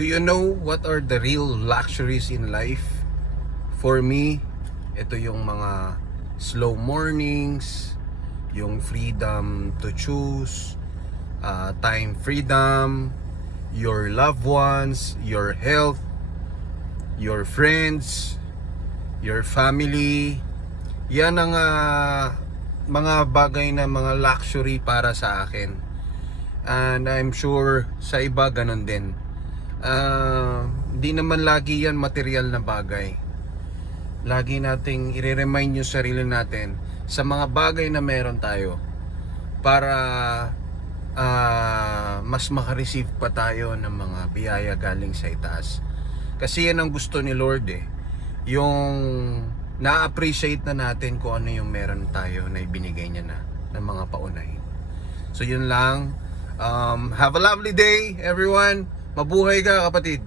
Do you know what are the real luxuries in life? For me, ito yung mga slow mornings, yung freedom to choose, time freedom, your loved ones, your health, your friends, your family. Yan ang mga bagay na mga luxury para sa akin. And I'm sure sa iba ganun din. Di naman lagi yan material na bagay. Lagi nating i-remind yung sarili natin sa mga bagay na meron tayo para mas makareceive pa tayo ng mga biyaya galing sa itaas. Kasi yan ang gusto ni Lord yung na-appreciate na natin kung ano yung meron tayo na ibinigay niya na ng mga paunahin. So yun lang. Have a lovely day everyone. Mabuhay ka kapatid.